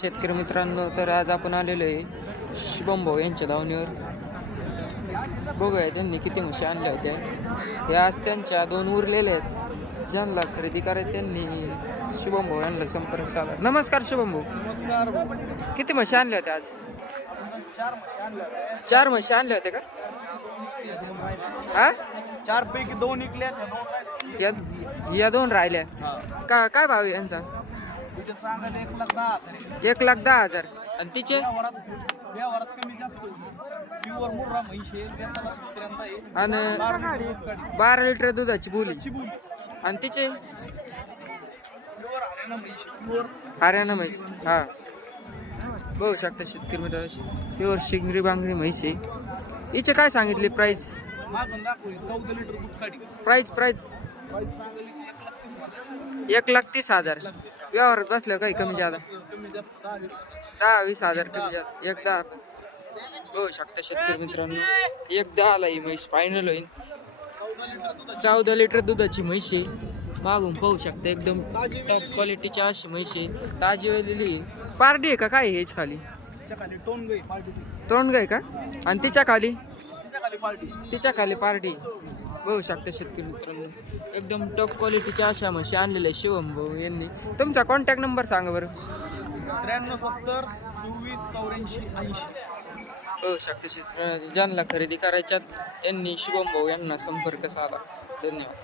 शेतकरी मित्रांनो, तर आज आपण आलेलो आहे शुभम भाऊ यांच्या दावणीवर. बघूया त्यांनी किती म्हशी आणल्या होत्या. हे आज त्यांच्या 2 उरलेले आहेत. ज्यांना खरेदी करायची त्यांनी शुभम भाऊ यांना संपर्क साधा. नमस्कार शुभम भाऊ. नमस्कार. किती म्हशी आणल्या होत्या आज? 4 म्हशी आणल्या होत्या का? हा, 4 पैकी 2 निघल्या. या 2 राहिल्या का? काय भाव आहे यांचा? 1,10,000. आणि तिचे व्यवहारात कमी जास्त प्युअर मुर्रा म्हैशी त्याला तिसऱ्यांदा आहे. आणि 12 लिटर दुधाची बोली. आणि तिचे प्युअर हरियाणा म्हैशी. प्युअर हरियाणा म्हैस. हा, बघू शकता शेतकरी मित्रांनो, प्युअर शिंगरी बांगरी म्हैस आहे. हिचे काय सांगितले प्राइस? मागून दाखवली 14 लिटर दूध काढी. प्राइस प्राइस सांगलीची 1,30,000. 1,30,000. व्यवहारात बसल्यावर काही कमी जादा कमी जास्त 10-20,000 कमी जादा. 1,10. बघू शकता शेतकरी मित्रांनो, 1,10ला ही म्हैस फायनल होईल. 14 लिटर दुधाची म्हैस आहे. मागून पाहू शकता एकदम टॉप क्वालिटीची अशी म्हैस आहे. ताजी वेलेली पारडी आहे का काय आहे ह्याच्या खाली? खाली टोन गई पार्टी. तोंड गाय का? आणि तिच्या खाली पार्टी. तिच्या खाली पार्टी. बघू शकता शेतकरी मित्रांनो, एकदम टॉप क्वालिटीच्या अशा म्हशी आणलेल्या आहे शिवम भाऊ यांनी. तुमचा कॉन्टॅक्ट नंबर सांगा बरं. 93 70 24 84 80. बघू शकता शेतकरी ज्यांना खरेदी करायच्यात त्यांनी शुभम भाऊ यांना संपर्क साधा. धन्यवाद.